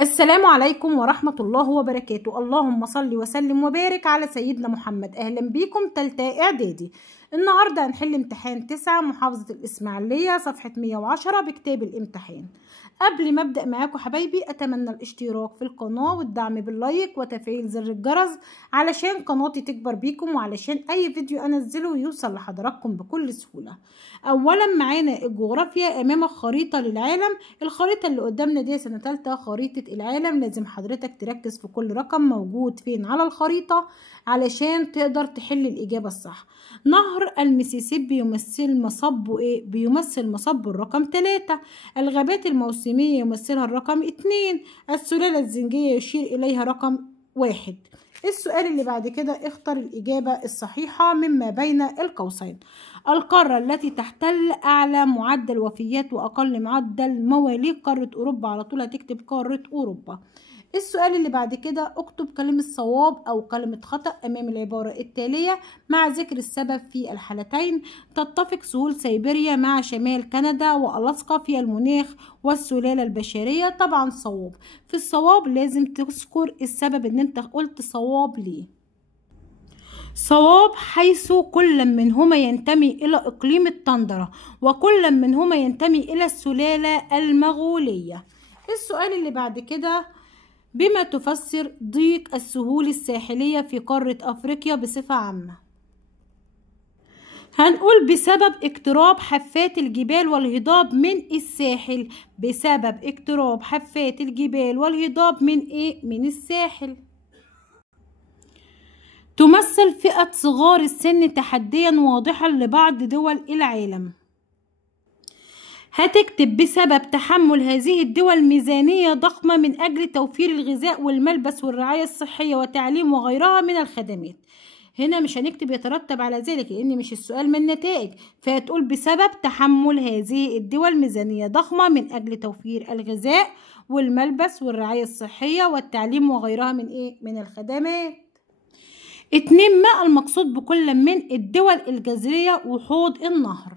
السلام عليكم ورحمة الله وبركاته. اللهم صل وسلم وبارك على سيدنا محمد. أهلا بيكم تالتة إعدادي. النهاردة هنحل امتحان 9 محافظة الإسماعيلية صفحة 110 بكتاب الامتحان. قبل ما أبدأ معاكم حبايبي أتمنى الاشتراك في القناة والدعم باللايك وتفعيل زر الجرس علشان قناتي تكبر بيكم وعلشان أي فيديو أنزله يوصل لحضراتكم بكل سهولة. أولا معانا الجغرافيا. أمامك خريطة للعالم. الخريطة اللي قدامنا دي سنة تالتة خريطة العالم. لازم حضرتك تركز في كل رقم موجود فين على الخريطة علشان تقدر تحل الإجابة الصح. نهر المسيسيبي بيمثل مصبه إيه؟ بيمثل مصبه الرقم 3. الغابات الموسمية يمثلها الرقم 2. السلالة الزنجية يشير إليها رقم 1. السؤال اللي بعد كده اختر الإجابة الصحيحة مما بين القوسين. القارة التي تحتل أعلى معدل وفيات وأقل معدل مواليد قارة أوروبا. على طول هتكتب قارة أوروبا. السؤال اللي بعد كده اكتب كلمة صواب أو كلمة خطأ أمام العبارة التالية مع ذكر السبب في الحالتين. تتفق سهول سيبيريا مع شمال كندا وألاسكا في المناخ والسلالة البشرية. طبعا صواب. في الصواب لازم تذكر السبب ان انت قلت صواب ليه. صواب حيث كل منهما ينتمي إلى إقليم التندرة وكل منهما ينتمي إلى السلالة المغولية. السؤال اللي بعد كده بما تفسر ضيق السهول الساحلية في قارة أفريقيا بصفة عامة. هنقول بسبب اقتراب حافات الجبال والهضاب من الساحل. بسبب اقتراب حافات الجبال والهضاب من ايه؟ من الساحل. تمثل فئة صغار السن تحديا واضحا لبعض دول العالم. هتكتب بسبب تحمل هذه الدول ميزانية ضخمة من أجل توفير الغذاء والملبس والرعاية الصحية والتعليم وغيرها من الخدمات. هنا مش هنكتب يترتب على ذلك لأن مش السؤال من النتائج، فهتقول بسبب تحمل هذه الدول ميزانية ضخمة من أجل توفير الغذاء والملبس والرعاية الصحية والتعليم وغيرها من إيه؟ من الخدمات. 2. ما المقصود بكل من الدول الجزرية وحوض النهر؟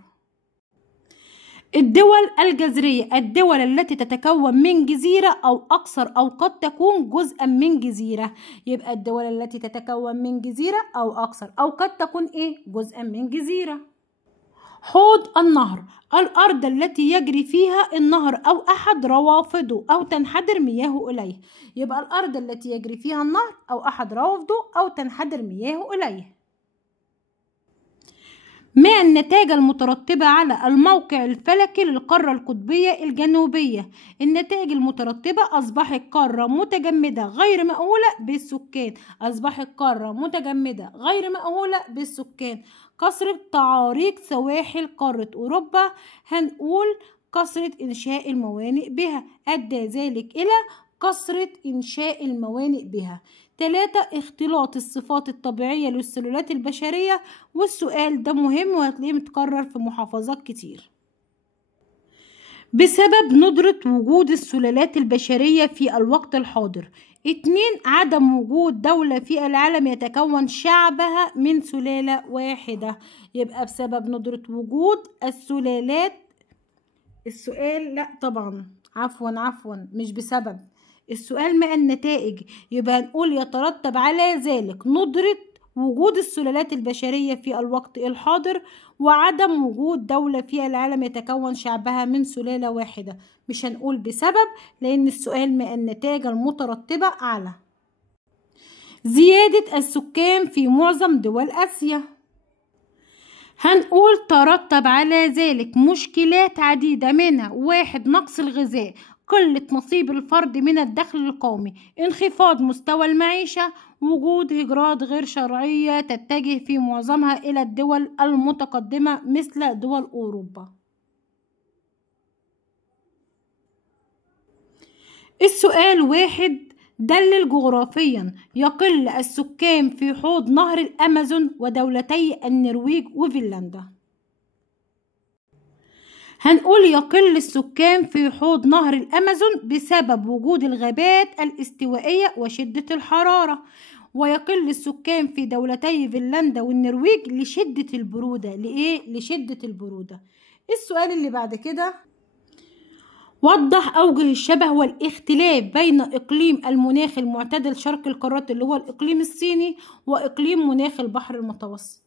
الدول الجزرية الدول التي تتكون من جزيرة أو أكثر أو قد تكون جزءا من جزيرة. يبقى الدول التي تتكون من جزيرة أو أكثر أو قد تكون إيه؟ جزءا من جزيرة. حوض النهر الأرض التي يجري فيها النهر أو أحد روافده أو تنحدر مياهه إليه. يبقى الأرض التي يجري فيها النهر أو أحد روافده أو تنحدر مياهه إليه. ما النتائج المترتبة على الموقع الفلكي للقارة القطبية الجنوبية؟ النتائج المترتبة أصبحت قارة متجمدة غير مأهولة بالسكان. أصبحت قارة متجمدة غير مأهولة بالسكان. كثرة تعاريق سواحل قارة أوروبا. هنقول كثرة إنشاء الموانئ بها. أدى ذلك إلى كثرة إنشاء الموانئ بها. 3. اختلاط الصفات الطبيعية للسلالات البشرية. والسؤال ده مهم وهتلاقيه متكرر في محافظات كتير. بسبب ندرة وجود السلالات البشرية في الوقت الحاضر. 2. عدم وجود دولة في العالم يتكون شعبها من سلالة واحدة. يبقى بسبب ندرة وجود السلالات. السؤال لا طبعا عفوا مش بسبب. السؤال ما النتائج. يبقى نقول يترتب على ذلك ندرة وجود السلالات البشرية في الوقت الحاضر وعدم وجود دولة في العالم يتكون شعبها من سلالة واحدة. مش هنقول بسبب لأن السؤال ما النتائج المترتبة على زيادة السكان في معظم دول آسيا. هنقول ترتب على ذلك مشكلات عديدة منها 1. نقص الغذاء. قلة نصيب الفرد من الدخل القومي. انخفاض مستوى المعيشة. وجود هجرات غير شرعية تتجه في معظمها إلى الدول المتقدمة مثل دول أوروبا. السؤال 1. دلل جغرافيا. يقل السكان في حوض نهر الأمازون ودولتي النرويج وفنلندا. هنقول يقل السكان في حوض نهر الأمازون بسبب وجود الغابات الاستوائية وشدة الحرارة. ويقل السكان في دولتي فنلندا والنرويج لشدة البرودة. لإيه؟ لشدة البرودة. السؤال اللي بعد كده وضح أوجه الشبه والاختلاف بين إقليم المناخ المعتدل شرق القارات اللي هو الإقليم الصيني وإقليم مناخ البحر المتوسط.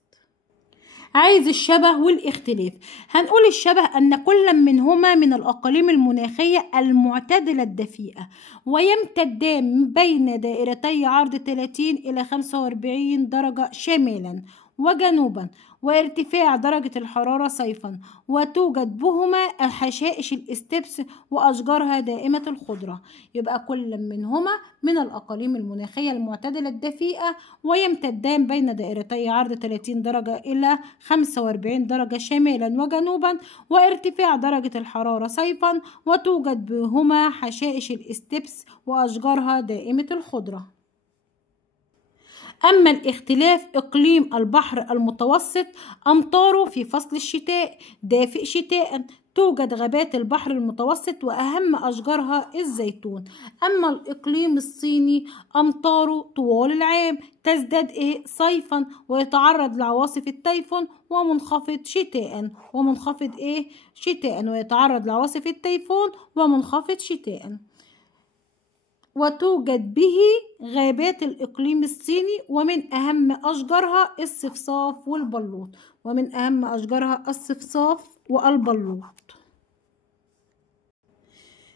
عايز الشبه والاختلاف. هنقول الشبه أن كل منهما من الأقاليم المناخية المعتدلة الدفيئة، ويمتدان بين دائرتي عرض 30 إلى 45 درجة شمالا وجنوبا، وارتفاع درجة الحرارة صيفا، وتوجد بهما حشائش الاستبس وأشجارها دائمة الخضرة. يبقى كل منهما من الأقاليم المناخية المعتدلة الدفيئة، ويمتدان بين دائرتي عرض 30 درجة إلى 45 درجة شمالا وجنوبا، وارتفاع درجة الحرارة صيفا، وتوجد بهما حشائش الاستبس وأشجارها دائمة الخضرة. أما الاختلاف، إقليم البحر المتوسط أمطاره في فصل الشتاء دافئ شتاء، توجد غابات البحر المتوسط وأهم أشجارها الزيتون. أما الإقليم الصيني أمطاره طوال العام، تزداد صيفا، ويتعرض لعواصف التيفون ومنخفض شتاء ويتعرض لعواصف التيفون ومنخفض شتاء. وتوجد به غابات الإقليم الصيني، ومن أهم أشجارها الصفصاف والبلوط.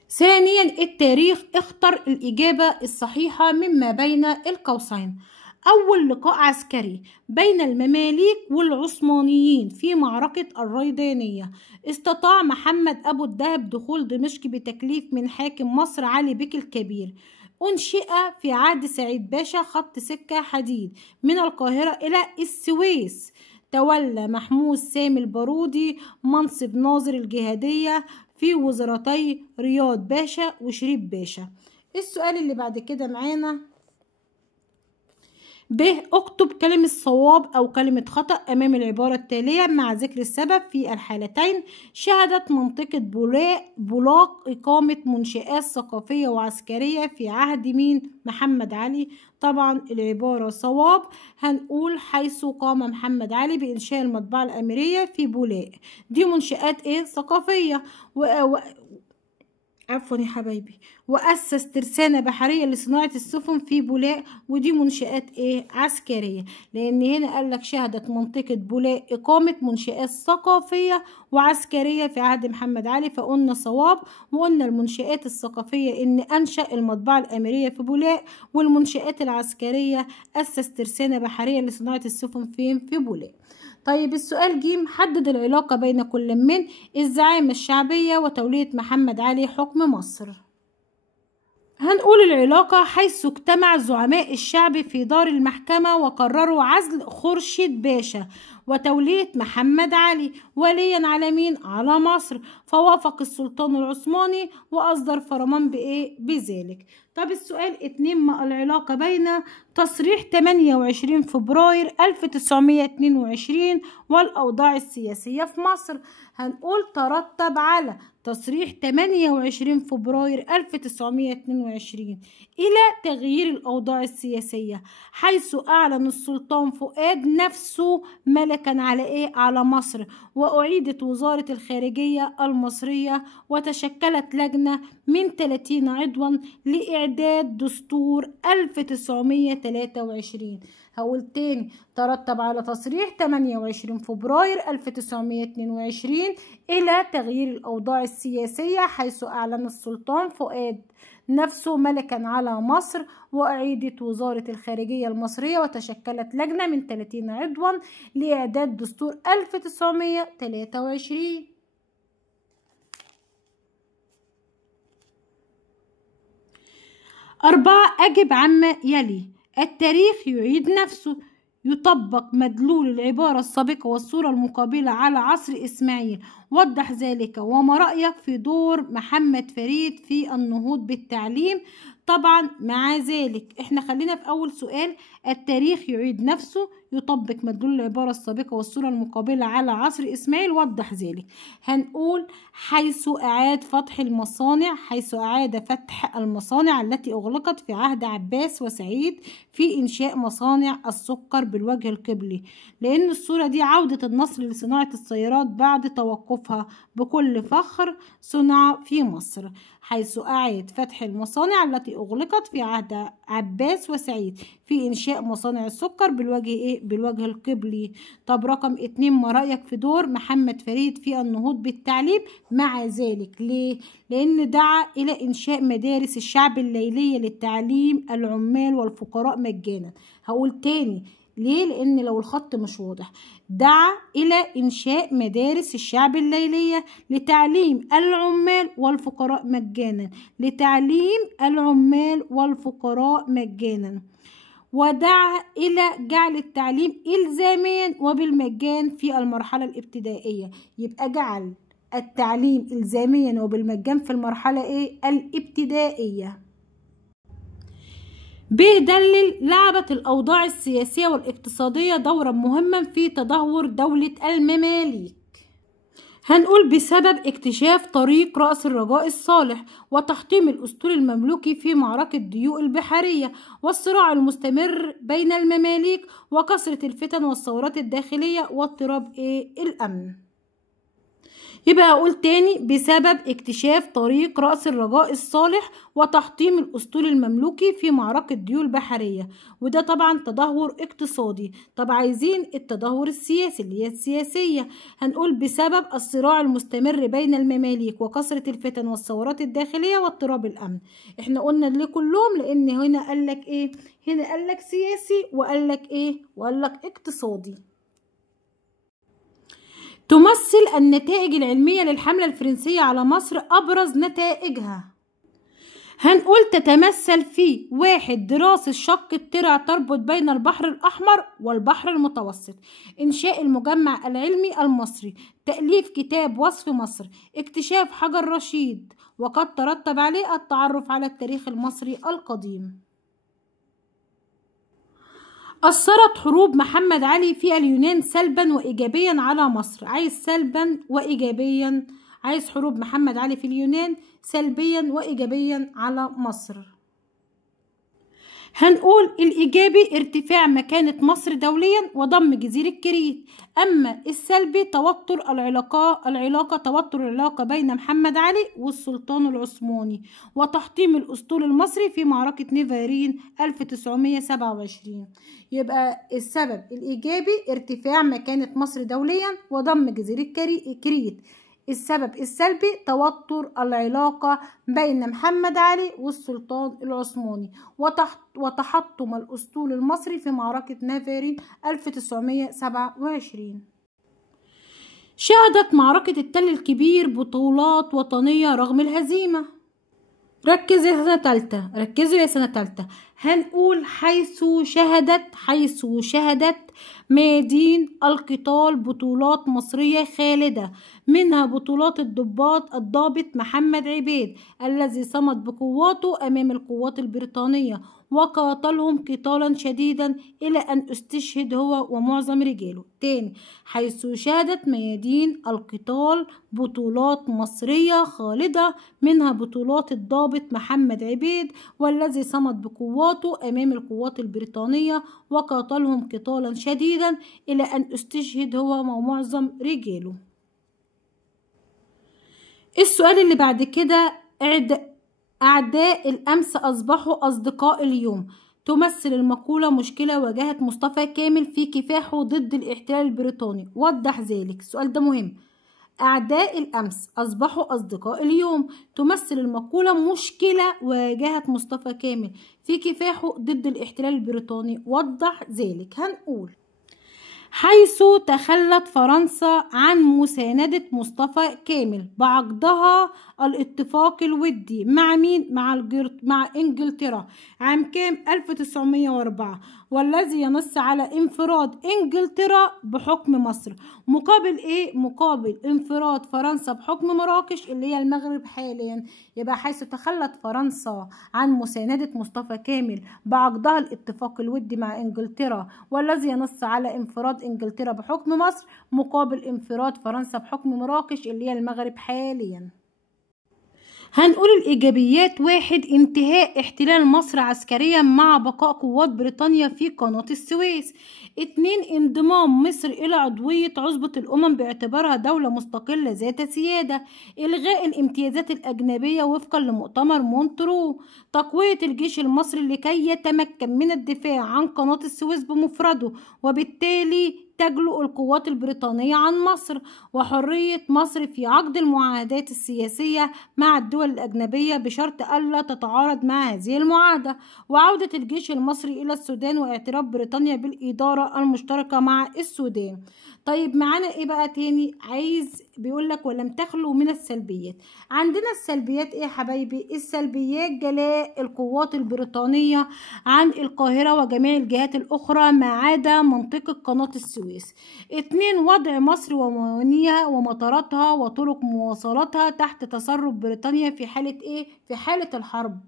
ثانيا التاريخ. اختر الإجابة الصحيحة مما بين القوسين. أول لقاء عسكري بين المماليك والعثمانيين في معركة الريدانية، استطاع محمد أبو الدهب دخول دمشق بتكليف من حاكم مصر علي بك الكبير. أنشئ في عهد سعيد باشا خط سكة حديد من القاهرة إلى السويس. تولى محمود سامي البارودي منصب ناظر الجهادية في وزارتي رياض باشا وشريف باشا. السؤال اللي بعد كده معانا ب. اكتب كلمة صواب أو كلمة خطأ أمام العبارة التالية مع ذكر السبب. في الحالتين شهدت منطقة بولاق إقامة منشآت ثقافية وعسكرية في عهد مين؟ محمد علي. طبعا العبارة صواب. هنقول حيث قام محمد علي بإنشاء المطبعة الأميرية في بولاق. دي منشآت ثقافية. عفوا يا حبايبي. وأسس ترسانة بحرية لصناعة السفن في بولاق، ودي منشآت عسكرية، لأن هنا قالك شهدت منطقة بولاق إقامة منشآت ثقافية وعسكرية في عهد محمد علي، فقلنا صواب. وقلنا المنشآت الثقافية إن أنشأ المطبعة الأميرية في بولاق، والمنشآت العسكرية أسس ترسانة بحرية لصناعة السفن فين؟ في بولاق. طيب السؤال ج. حدد العلاقة بين كل من الزعامة الشعبية وتولية محمد علي حكم مصر. هنقول العلاقة حيث اجتمع زعماء الشعب في دار المحكمة وقرروا عزل خورشيد باشا وتولية محمد علي وليا على مين؟ على مصر، فوافق السلطان العثماني وأصدر فرمان بذلك. طب السؤال 2. ما العلاقة بين تصريح 28 فبراير 1922 والأوضاع السياسية في مصر؟ هنقول ترتب على تصريح 28 فبراير 1922 إلى تغيير الأوضاع السياسية، حيث أعلن السلطان فؤاد نفسه ملكا على على مصر، وأعيدت وزارة الخارجية المصرية، وتشكلت لجنة من 30 عضوا لإعداد دستور 1923. هقول تاني. ترتب على تصريح 28 فبراير 1922 إلى تغيير الأوضاع السياسية، حيث أعلن السلطان فؤاد نفسه ملكا على مصر، وأعيدت وزارة الخارجية المصرية، وتشكلت لجنة من 30 عضوا لإعداد دستور 1923. 4. أجب عما يلي. التاريخ يعيد نفسه. يطبق مدلول العبارة السابقة والصورة المقابلة على عصر إسماعيل. وضح ذلك وما رأيك في دور محمد فريد في النهوض بالتعليم. طبعا مع ذلك احنا خلينا في اول سؤال. التاريخ يعيد نفسه، يطبق مدلول العبارة السابقة والصورة المقابلة على عصر اسماعيل، وضح ذلك. هنقول حيث أعاد فتح المصانع التي أغلقت في عهد عباس وسعيد في إنشاء مصانع السكر بالوجه القبلي، لأن الصورة دي عودة النصر لصناعة السيارات بعد توقفها بكل فخر صنع في مصر. حيث أعاد فتح المصانع التي أغلقت في عهد عباس وسعيد في إنشاء مصانع السكر بالوجه القبلي. طب رقم 2، ما رأيك في دور محمد فريد في النهوض بالتعليم؟ مع ذلك ليه؟ لأن دعا إلى إنشاء مدارس الشعب الليلية للتعليم العمال والفقراء مجانا. هقول تاني ليه؟ لأن لو الخط مش واضح. دعا إلى إنشاء مدارس الشعب الليلية لتعليم العمال والفقراء مجانا، لتعليم العمال والفقراء مجانا. ودعا إلى جعل التعليم إلزاميا وبالمجان في المرحلة الابتدائية. يبقى جعل التعليم إلزاميا وبالمجان في المرحلة الابتدائية. دلل لعبت الأوضاع السياسية والاقتصادية دورا مهما في تدهور دولة المماليك. هنقول بسبب اكتشاف طريق رأس الرجاء الصالح وتحطيم الأسطول المملوكي في معركة ديوق البحرية والصراع المستمر بين المماليك وكثرة الفتن والثورات الداخلية واضطراب الأمن. يبقى أقول تاني بسبب اكتشاف طريق رأس الرجاء الصالح وتحطيم الأسطول المملوكي في معركة ديوق البحرية، وده طبعا تدهور اقتصادي. طب عايزين التدهور السياسي اللي هي السياسية. هنقول بسبب الصراع المستمر بين المماليك وكثرة الفتن والثورات الداخلية واضطراب الأمن. احنا قلنا ليه كلهم؟ لأن هنا قالك ايه؟ هنا قالك سياسي وقالك ايه؟ وقالك اقتصادي. تمثل النتائج العلمية للحملة الفرنسية على مصر أبرز نتائجها. هنقول تتمثل في 1. دراسة شق الترع تربط بين البحر الأحمر والبحر المتوسط، إنشاء المجمع العلمي المصري، تأليف كتاب وصف مصر، اكتشاف حجر رشيد، وقد ترتب عليه التعرف على التاريخ المصري القديم. أثرت حروب محمد علي في اليونان سلبا وإيجابيا على مصر. عايز سلبا وإيجابيا، عايز حروب محمد علي في اليونان سلبيا وإيجابيا على مصر. هنقول الإيجابي ارتفاع مكانة مصر دوليا وضم جزيرة كريت. أما السلبي توتر العلاقة بين محمد علي والسلطان العثماني وتحطيم الأسطول المصري في معركة نيفارين 1927. يبقى السبب الإيجابي ارتفاع مكانة مصر دوليا وضم جزيرة كريت. السبب السلبي توتر العلاقة بين محمد علي والسلطان العثماني وتحطم الأسطول المصري في معركة نيفارين 1927. شهدت معركة التل الكبير بطولات وطنية رغم الهزيمة. ركزوا يا سنة تالتة. هنقول حيث شهدت ميادين القتال بطولات مصرية خالدة، منها بطولات الضابط محمد عبيد الذي صمد بقوته أمام القوات البريطانية وقاتلهم قتالا شديدا إلى أن استشهد هو ومعظم رجاله. تاني، حيث شهدت ميادين القتال بطولات مصرية خالدة، منها بطولات الضابط محمد عبيد والذي صمد بقوته أمام القوات البريطانية وقاتلهم قتالا شديدا إلى أن استشهد هو ومعظم رجاله. السؤال اللي بعد كده، أعداء الأمس أصبحوا أصدقاء اليوم. تمثل المقولة مشكلة واجهت مصطفى كامل في كفاحه ضد الاحتلال البريطاني، وضح ذلك. السؤال ده مهم. أعداء الأمس أصبحوا أصدقاء اليوم، تمثل المقولة مشكلة واجهت مصطفى كامل في كفاحه ضد الاحتلال البريطاني، وضح ذلك. هنقول حيث تخلت فرنسا عن مساندة مصطفى كامل بعقدها الاتفاق الودي مع مين؟ مع انجلترا عام كام؟ 1904، والذي ينص على انفراد انجلترا بحكم مصر مقابل ايه؟ مقابل انفراد فرنسا بحكم مراكش اللي هي المغرب حاليا. يبقى حيث تخلت فرنسا عن مساندة مصطفى كامل بعقدها الاتفاق الودي مع انجلترا، والذي ينص على انفراد انجلترا بحكم مصر مقابل انفراد فرنسا بحكم مراكش اللي هي المغرب حاليا. هنقول الإيجابيات: 1. انتهاء احتلال مصر عسكريا مع بقاء قوات بريطانيا في قناة السويس. 2. انضمام مصر إلى عضوية عصبة الأمم باعتبارها دولة مستقلة ذات سيادة. إلغاء الامتيازات الأجنبية وفقا لمؤتمر مونترو. تقوية الجيش المصري لكي يتمكن من الدفاع عن قناة السويس بمفرده، وبالتالي تجلو القوات البريطانية عن مصر. وحرية مصر في عقد المعاهدات السياسية مع الدول الأجنبية بشرط ألا تتعارض مع هذه المعاهدة. وعودة الجيش المصري إلى السودان واعتراف بريطانيا بالإدارة المشتركة مع السودان. طيب معانا ايه بقى تاني؟ بيقولك ولم تخلو من السلبيات. عندنا السلبيات ايه يا حبايبي؟ السلبيات: جلاء القوات البريطانية عن القاهرة وجميع الجهات الأخرى ما عدا منطقة قناة السويس. 2. وضع مصر وموانيها ومطاراتها وطرق مواصلاتها تحت تصرف بريطانيا في حالة ايه؟ في حالة الحرب.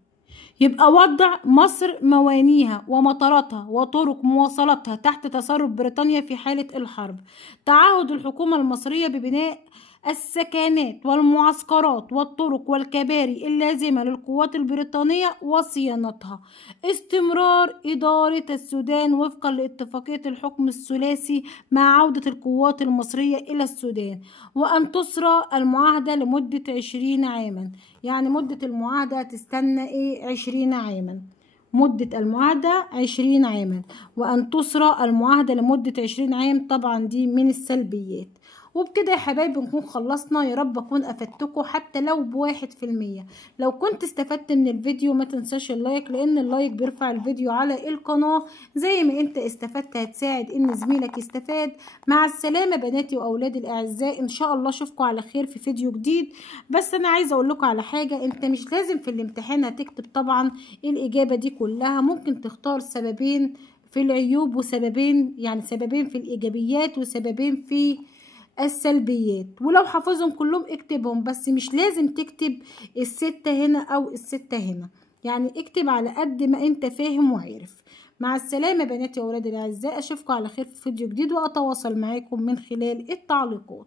يبقى وضع مصر موانيها ومطاراتها وطرق مواصلاتها تحت تصرف بريطانيا في حالة الحرب. تعهد الحكومة المصرية ببناء السكنات والمعسكرات والطرق والكباري اللازمة للقوات البريطانية وصيانتها. استمرار إدارة السودان وفقا لاتفاقية الحكم الثلاثي مع عودة القوات المصرية إلى السودان. وأن تسرى المعاهدة لمدة 20 عاما. يعني مدة المعاهدة تستنى ايه؟ 20 عاما. مدة المعاهدة 20 عاما، وأن تسرى المعاهدة لمدة 20 عام. طبعا دي من السلبيات. وبكده يا حبايبي نكون خلصنا. يا رب اكون افدتكم حتى لو ب1%. لو كنت استفدت من الفيديو ما تنساش اللايك، لان اللايك بيرفع الفيديو على القناة. زي ما انت استفدت هتساعد ان زميلك يستفاد. مع السلامة بناتي واولادي الاعزاء، ان شاء الله اشوفكم على خير في فيديو جديد. بس انا عايزه اقول لكم على حاجة: انت مش لازم في الامتحان هتكتب طبعا الاجابة دي كلها. ممكن تختار سببين في العيوب وسببين، يعني سببين في الايجابيات وسببين في السلبيات، ولو حافظهم كلهم اكتبهم. بس مش لازم تكتب الستة هنا او الستة هنا، يعني اكتب على قد ما انت فاهم وعارف. مع السلامة بناتي واولادي الاعزاء، اشوفكم على خير في فيديو جديد واتواصل معاكم من خلال التعليقات.